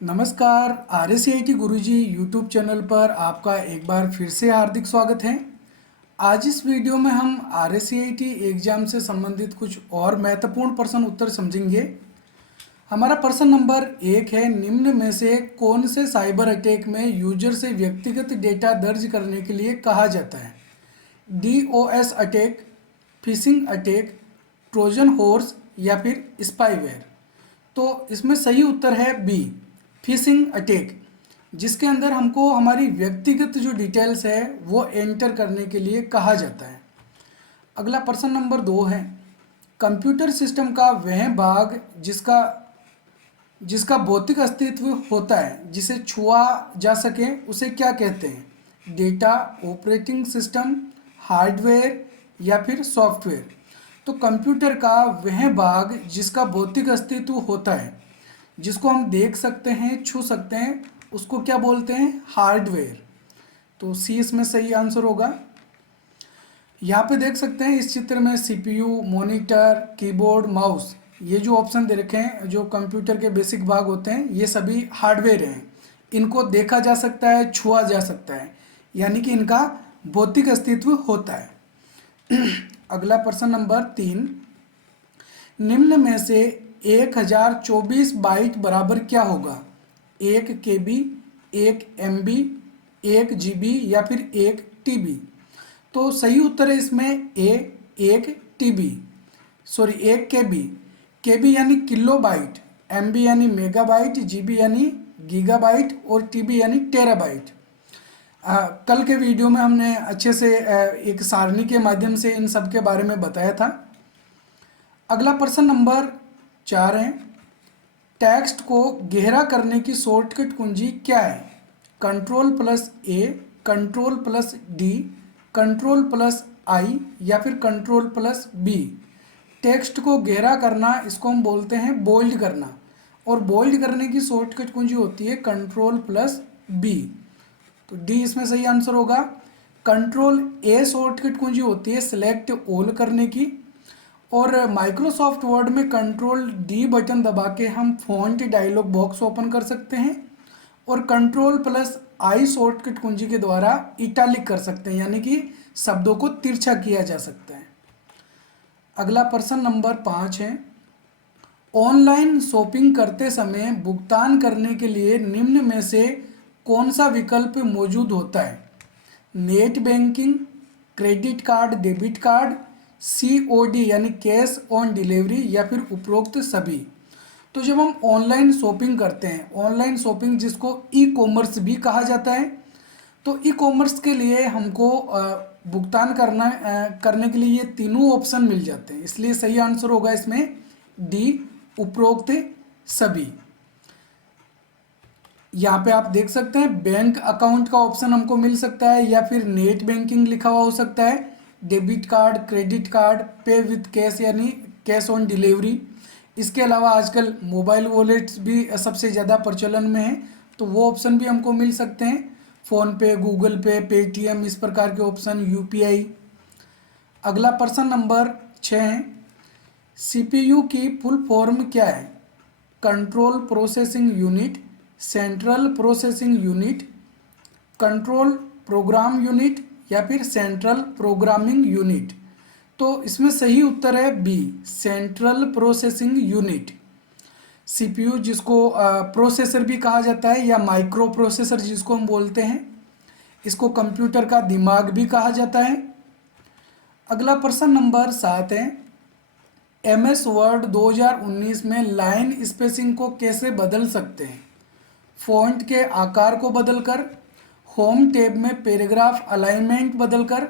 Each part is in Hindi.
नमस्कार। RSCIT गुरुजी यूट्यूब चैनल पर आपका एक बार फिर से हार्दिक स्वागत है। आज इस वीडियो में हम RSCIT एग्जाम से संबंधित कुछ और महत्वपूर्ण प्रश्न उत्तर समझेंगे। हमारा प्रश्न नंबर 1 है, निम्न में से कौन से साइबर अटैक में यूजर से व्यक्तिगत डेटा दर्ज करने के लिए कहा जाता है? DOS attack, phishing attack, Trojan horse या फिर स्पाईवेयर। तो इसमें सही उत्तर है बी, फिशिंग अटैक, जिसके अंदर हमको हमारी व्यक्तिगत जो डिटेल्स है वो एंटर करने के लिए कहा जाता है। अगला प्रश्न नंबर 2 है, कंप्यूटर सिस्टम का वह भाग जिसका जिसका भौतिक अस्तित्व होता है, जिसे छुआ जा सके, उसे क्या कहते हैं? डेटा, ऑपरेटिंग सिस्टम, हार्डवेयर या फिर सॉफ्टवेयर। तो कंप्यूटर का वह भाग जिसका भौतिक अस्तित्व होता है, जिसको हम देख सकते हैं, छू सकते हैं, उसको क्या बोलते हैं? हार्डवेयर। तो सी इसमें सही आंसर होगा। यहाँ पे देख सकते हैं इस चित्र में CPU, मॉनिटर, कीबोर्ड, माउस, ये जो ऑप्शन दे रखे हैं, जो कंप्यूटर के बेसिक भाग होते हैं, ये सभी हार्डवेयर हैं। इनको देखा जा सकता है, छुआ जा सकता है, यानी कि इनका भौतिक अस्तित्व होता है। अगला प्रश्न नंबर 3, निम्न में से 1024 बाइट बराबर क्या होगा? 1 KB, 1 MB, 1 GB या फिर 1 TB। तो सही उत्तर है इसमें ए, 1 TB, सॉरी 1 KB। KB यानी किलोबाइट, MB यानी मेगाबाइट, GB यानी गीगाबाइट और TB यानी टेराबाइट। कल के वीडियो में हमने अच्छे से एक सारणी के माध्यम से इन सब के बारे में बताया था। अगला प्रश्न नंबर 4 है, टेक्स्ट को गहरा करने की शॉर्टकट कुंजी क्या है? Ctrl+A, Ctrl+D, Ctrl+I या फिर Ctrl+B। टेक्स्ट को गहरा करना, इसको हम बोलते हैं बोल्ड करना, और बोल्ड करने की शॉर्टकट कुंजी होती है Ctrl+B। तो डी इसमें सही आंसर होगा। Ctrl+A शॉर्टकट कुंजी होती है सेलेक्ट ऑल करने की, और माइक्रोसॉफ्ट वर्ड में Ctrl+D बटन दबा के हम फॉन्ट डायलॉग बॉक्स ओपन कर सकते हैं, और Ctrl+I शॉर्टकट कुंजी के द्वारा इटैलिक कर सकते हैं, यानी कि शब्दों को तिरछा किया जा सकता है। अगला प्रश्न नंबर 5 है, ऑनलाइन शॉपिंग करते समय भुगतान करने के लिए निम्न में से कौन सा विकल्प मौजूद होता है? Net banking, credit card, debit card, COD यानी कैश ऑन डिलीवरी या फिर उपरोक्त सभी। तो जब हम ऑनलाइन शॉपिंग करते हैं, ऑनलाइन शॉपिंग जिसको ई-कॉमर्स भी कहा जाता है, तो ई-कॉमर्स के लिए हमको भुगतान करने के लिए ये तीनों ऑप्शन मिल जाते हैं, इसलिए सही आंसर होगा इसमें डी, उपरोक्त सभी। यहाँ पे आप देख सकते हैं बैंक अकाउंट का ऑप्शन हमको मिल सकता है, या फिर नेट बैंकिंग लिखा हुआ हो सकता है, डेबिट कार्ड, क्रेडिट कार्ड, पे विथ कैश यानी कैश ऑन डिलीवरी। इसके अलावा आजकल मोबाइल वॉलेट्स भी सबसे ज़्यादा प्रचलन में है, तो वो ऑप्शन भी हमको मिल सकते हैं, फ़ोनपे, गूगल पे, पेटीएम, इस प्रकार के ऑप्शन, UPI। अगला प्रश्न नंबर 6 है, CPU की फुल फॉर्म क्या है? Control processing unit, central processing unit, control program unit या फिर सेंट्रल प्रोग्रामिंग यूनिट। तो इसमें सही उत्तर है B, central processing unit. CPU जिसको प्रोसेसर भी कहा जाता है, या माइक्रो प्रोसेसर जिसको हम बोलते हैं, इसको कंप्यूटर का दिमाग भी कहा जाता है। अगला प्रश्न नंबर 7 है, MS वर्ड 2019 में लाइन स्पेसिंग को कैसे बदल सकते हैं? फॉन्ट के आकार को बदलकर, होम टैब में पैराग्राफ अलाइनमेंट बदलकर,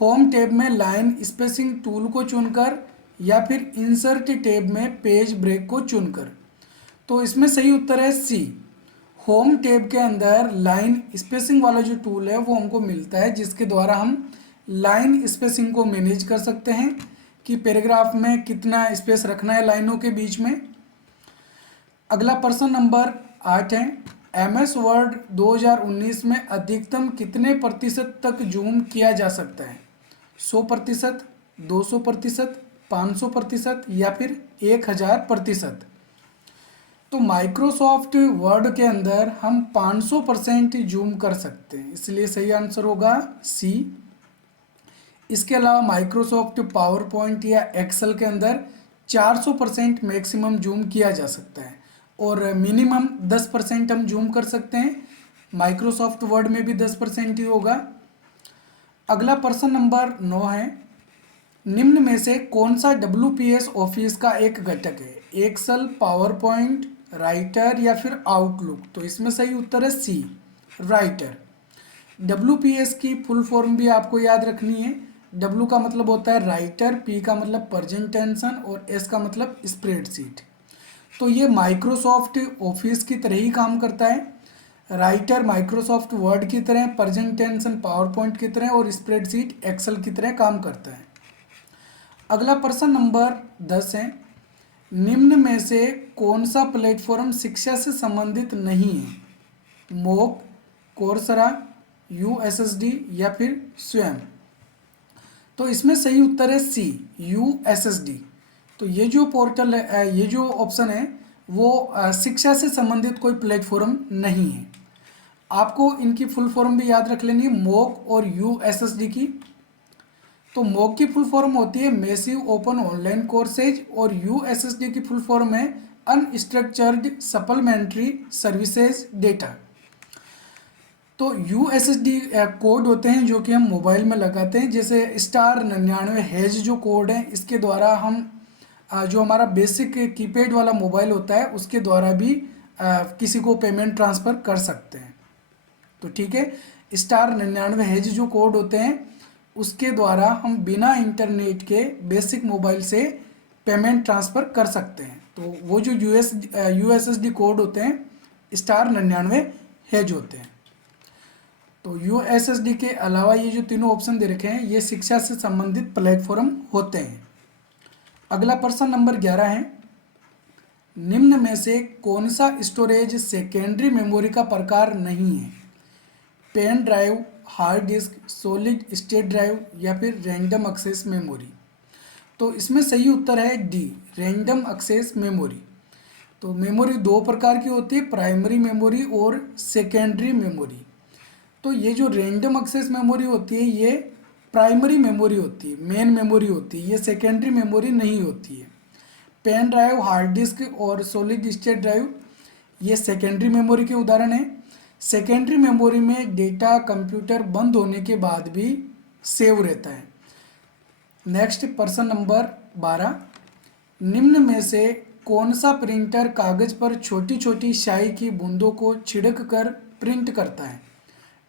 होम टैब में लाइन स्पेसिंग टूल को चुनकर, या फिर इंसर्ट टैब में पेज ब्रेक को चुनकर। तो इसमें सही उत्तर है सी, होम टैब के अंदर लाइन स्पेसिंग वाला जो टूल है वो हमको मिलता है, जिसके द्वारा हम लाइन स्पेसिंग को मैनेज कर सकते हैं कि पैराग्राफ में कितना स्पेस रखना है लाइनों के बीच में। अगला प्रश्न नंबर 8 है, MS वर्ड 2019 में अधिकतम कितने प्रतिशत तक जूम किया जा सकता है? 100%, 200%, 500% या फिर 1000%। तो माइक्रोसॉफ्ट वर्ड के अंदर हम 500% जूम कर सकते हैं, इसलिए सही आंसर होगा सी। इसके अलावा माइक्रोसॉफ्ट पावर पॉइंट या एक्सेल के अंदर 400% मैक्सिमम जूम किया जा सकता है और मिनिमम 10% हम जूम कर सकते हैं। माइक्रोसॉफ्ट वर्ड में भी 10% ही होगा। अगला प्रश्न नंबर 9 है, निम्न में से कौन सा WPS ऑफिस का एक घटक है? एक्सेल, पावर पॉइंट, राइटर या फिर आउटलुक? तो इसमें सही उत्तर है सी, राइटर। WPS की फुल फॉर्म भी आपको याद रखनी है। W का मतलब होता है राइटर, P का मतलब प्रेजेंटेशन और S का मतलब स्प्रेडशीट। तो ये माइक्रोसॉफ्ट ऑफिस की तरह ही काम करता है। राइटर माइक्रोसॉफ्ट वर्ड की तरह, प्रेजेंटेशन पावर पॉइंट की तरह और स्प्रेडशीट एक्सेल की तरह काम करता है। अगला प्रश्न नंबर 10 है, निम्न में से कौन सा प्लेटफॉर्म शिक्षा से संबंधित नहीं है? मोक, कोर्सरा, USSD या फिर स्वयं? तो इसमें सही उत्तर है सी, USSD। तो ये जो पोर्टल है, ये जो ऑप्शन है वो शिक्षा से संबंधित कोई प्लेटफॉर्म नहीं है। आपको इनकी फुल फॉर्म भी याद रख लेनी है, मोक और USSD की। तो मोक की फुल फॉर्म होती है मैसिव ओपन ऑनलाइन कोर्सेज और USSD की फुल फॉर्म है अनस्ट्रक्चर्ड सप्लीमेंट्री सर्विसेज डेटा। तो USSD कोड होते हैं जो कि हम मोबाइल में लगाते हैं, जैसे *99# जो कोड है, इसके द्वारा हम जो हमारा बेसिक कीपैड वाला मोबाइल होता है उसके द्वारा भी किसी को पेमेंट ट्रांसफ़र कर सकते हैं। तो ठीक है, *99# जो कोड होते हैं उसके द्वारा हम बिना इंटरनेट के बेसिक मोबाइल से पेमेंट ट्रांसफ़र कर सकते हैं। तो वो जो USSD कोड होते हैं *99# होते हैं। तो USSD के अलावा ये जो तीनों ऑप्शन दे रखे हैं ये शिक्षा से संबंधित प्लेटफॉर्म होते हैं। अगला प्रश्न नंबर 11 है, निम्न में से कौन सा स्टोरेज सेकेंडरी मेमोरी का प्रकार नहीं है? Pen drive, hard disk, solid state drive या फिर रैंडम एक्सेस मेमोरी? तो इसमें सही उत्तर है डी, रैंडम एक्सेस मेमोरी। तो मेमोरी दो प्रकार की होती है, प्राइमरी मेमोरी और सेकेंडरी मेमोरी। तो ये जो रैंडम एक्सेस मेमोरी होती है ये प्राइमरी मेमोरी होती है, मेन मेमोरी होती है, ये सेकेंडरी मेमोरी नहीं होती है। पेन ड्राइव, हार्ड डिस्क और सॉलिड स्टेट ड्राइव ये सेकेंडरी मेमोरी के उदाहरण हैं। सेकेंडरी मेमोरी में डेटा कंप्यूटर बंद होने के बाद भी सेव रहता है। नेक्स्ट प्रश्न नंबर 12, निम्न में से कौन सा प्रिंटर कागज पर छोटी छोटी स्याही की बूंदों को छिड़क कर प्रिंट करता है?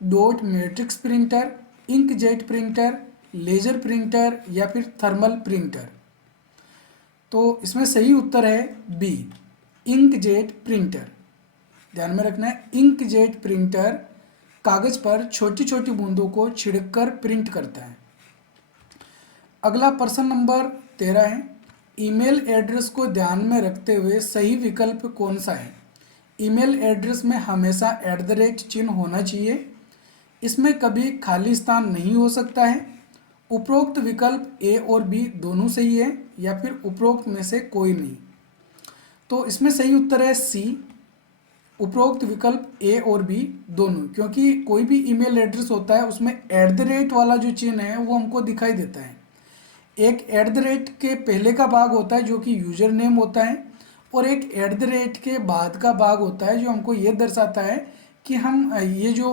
Dot matrix printer, inkjet printer, laser printer या फिर थर्मल प्रिंटर? तो इसमें सही उत्तर है बी, इंकजेट प्रिंटर। ध्यान में रखना है, इंकजेट प्रिंटर कागज पर छोटी छोटी बूंदों को छिड़ककर प्रिंट करता है। अगला प्रश्न नंबर 13 है, ईमेल एड्रेस को ध्यान में रखते हुए सही विकल्प कौन सा है? ईमेल एड्रेस में हमेशा @ चिन्ह होना चाहिए, इसमें कभी खाली स्थान नहीं हो सकता है, उपरोक्त विकल्प ए और बी दोनों सही है या फिर उपरोक्त में से कोई नहीं? तो इसमें सही उत्तर है सी, उपरोक्त विकल्प ए और बी दोनों, क्योंकि कोई भी ईमेल एड्रेस होता है उसमें @ वाला जो चिन्ह है वो हमको दिखाई देता है। एक @ के पहले का भाग होता है जो कि यूजर नेम होता है और एक @ के बाद का भाग होता है जो हमको ये दर्शाता है कि हम ये जो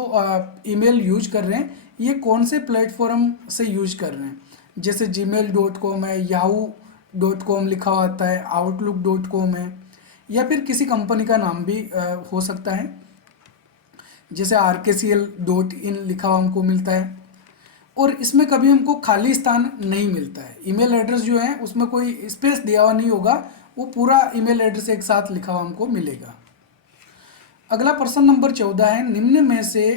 ईमेल यूज कर रहे हैं ये कौन से प्लेटफॉर्म से यूज कर रहे हैं। जैसे gmail.com है, yahoo.com लिखा हुआ आता है, outlook.com है या फिर किसी कंपनी का नाम भी हो सकता है, जैसे rkcl.in लिखा हुआ हमको मिलता है। और इसमें कभी हमको खाली स्थान नहीं मिलता है, ईमेल एड्रेस जो है उसमें कोई स्पेस दिया हुआ नहीं होगा, वो पूरा ईमेल एड्रेस एक साथ लिखा हुआ हमको मिलेगा। अगला प्रश्न नंबर 14 है, निम्न में से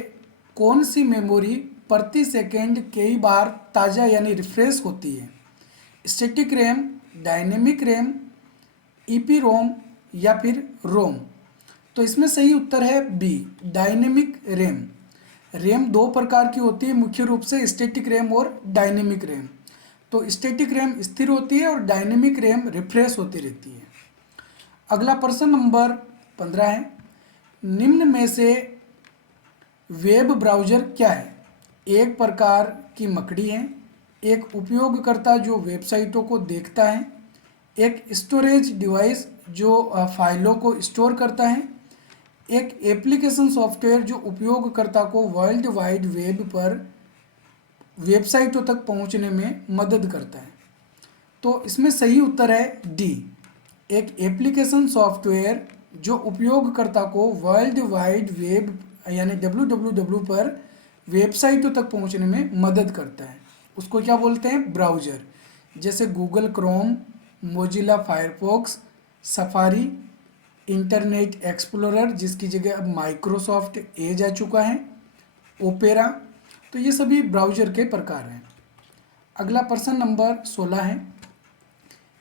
कौन सी मेमोरी प्रति सेकेंड कई बार ताज़ा यानी रिफ्रेश होती है? Static RAM, dynamic RAM, EPROM या फिर रोम? तो इसमें सही उत्तर है बी, डायनेमिक रैम। रैम दो प्रकार की होती है मुख्य रूप से, स्टैटिक रैम और डायनेमिक रैम। तो स्टैटिक रैम स्थिर होती है और डायनेमिक रैम रिफ्रेश होती रहती है। अगला प्रश्न नंबर 15 है, निम्न में से वेब ब्राउज़र क्या है? एक प्रकार की मकड़ी है, एक उपयोगकर्ता जो वेबसाइटों को देखता है, एक स्टोरेज डिवाइस जो फाइलों को स्टोर करता है, एक एप्लीकेशन सॉफ्टवेयर जो उपयोगकर्ता को वर्ल्ड वाइड वेब पर वेबसाइटों तक पहुंचने में मदद करता है। तो इसमें सही उत्तर है डी, एक एप्लीकेशन सॉफ्टवेयर जो उपयोगकर्ता को वर्ल्ड वाइड वेब यानी www पर वेबसाइटों तक पहुंचने में मदद करता है। उसको क्या बोलते हैं? ब्राउज़र। जैसे Google Chrome, Mozilla Firefox, safari, internet explorer जिसकी जगह अब माइक्रोसॉफ्ट एज आ चुका है, ओपेरा। तो ये सभी ब्राउज़र के प्रकार हैं। अगला प्रश्न नंबर 16 है,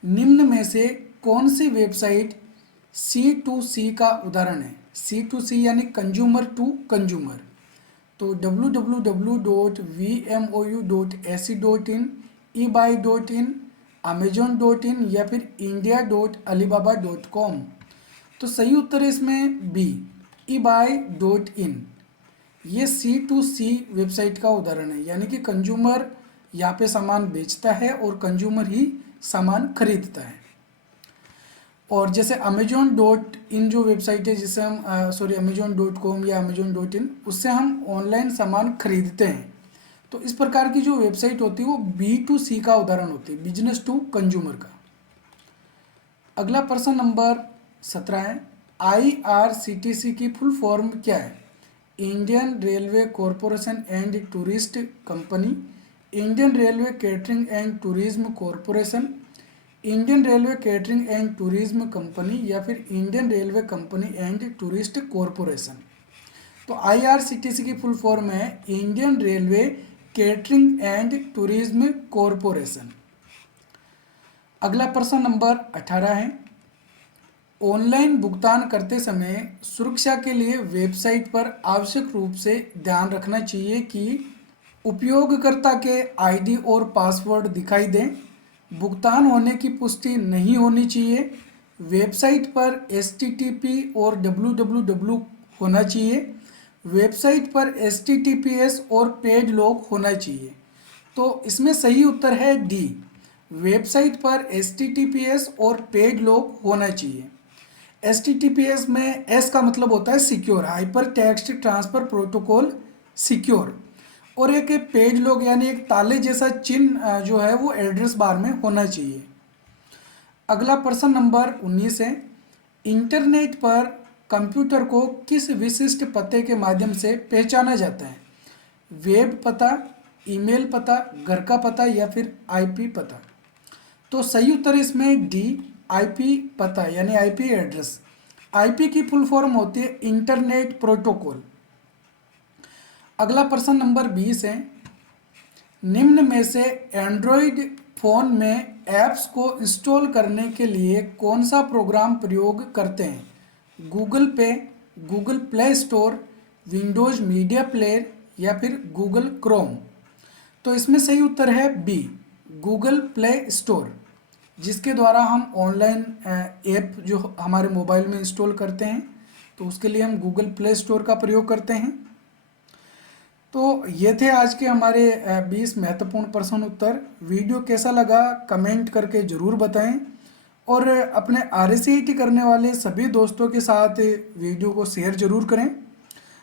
निम्न में से कौन सी वेबसाइट C2C का उदाहरण है? C2C यानी कंज्यूमर टू कंज्यूमर। तो www.vmou.ac.in, ebuy.in, amazon.in या फिर india.alibaba.com। तो सही उत्तर है इसमें बी, ebuy.in। ये C2C वेबसाइट का उदाहरण है, यानी कि कंज्यूमर यहाँ पे सामान बेचता है और कंज्यूमर ही सामान खरीदता है। और जैसे amazon.in जो वेबसाइट है जिसे हम amazon.com या amazon.in, उससे हम ऑनलाइन सामान खरीदते हैं। तो इस प्रकार की जो वेबसाइट होती है वो B2C का उदाहरण होती है, बिजनेस टू कंज्यूमर का। अगला प्रश्न नंबर 17 है, IRCTC की फुल फॉर्म क्या है? Indian railway corporation and tourist company, Indian railway catering and tourism corporation, Indian railway catering and tourism company या फिर Indian railway company and tourist corporation. तो IRCTC की फुल फॉर्म है Indian railway catering and tourism corporation. अगला प्रश्न नंबर 18 है, ऑनलाइन भुगतान करते समय सुरक्षा के लिए वेबसाइट पर आवश्यक रूप से ध्यान रखना चाहिए कि उपयोगकर्ता के ID और पासवर्ड दिखाई दें, भुगतान होने की पुष्टि नहीं होनी चाहिए, वेबसाइट पर HTTP और www होना चाहिए, वेबसाइट पर HTTPS और पेड लॉक होना चाहिए। तो इसमें सही उत्तर है डी, वेबसाइट पर HTTPS और पेड लॉक होना चाहिए। HTTPS में S का मतलब होता है secure, hyper text transfer protocol secure, और एक पेज लॉक यानी एक ताले जैसा चिन्ह जो है वो एड्रेस बार में होना चाहिए। अगला प्रश्न नंबर 19 है, इंटरनेट पर कंप्यूटर को किस विशिष्ट पते के माध्यम से पहचाना जाता है? वेब पता, ईमेल पता, घर का पता या फिर IP पता। तो सही उत्तर इसमें डी, IP पता यानी IP एड्रेस। IP की फुल फॉर्म होती है इंटरनेट प्रोटोकॉल। अगला प्रश्न नंबर 20 है, निम्न में से एंड्रॉयड फ़ोन में ऐप्स को इंस्टॉल करने के लिए कौन सा प्रोग्राम प्रयोग करते हैं? गूगल पे, Google play store, Windows media player या फिर गूगल क्रोम। तो इसमें सही उत्तर है बी, गूगल प्ले स्टोर, जिसके द्वारा हम ऑनलाइन ऐप जो हमारे मोबाइल में इंस्टॉल करते हैं तो उसके लिए हम गूगल प्ले स्टोर का प्रयोग करते हैं। तो ये थे आज के हमारे 20 महत्वपूर्ण प्रश्न उत्तर। वीडियो कैसा लगा कमेंट करके ज़रूर बताएं और अपने RSCET करने वाले सभी दोस्तों के साथ वीडियो को शेयर ज़रूर करें।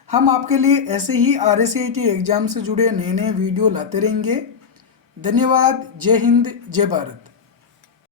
हम आपके लिए ऐसे ही RSCET एग्ज़ाम से जुड़े नए नए वीडियो लाते रहेंगे। धन्यवाद। जय हिंद, जय भारत।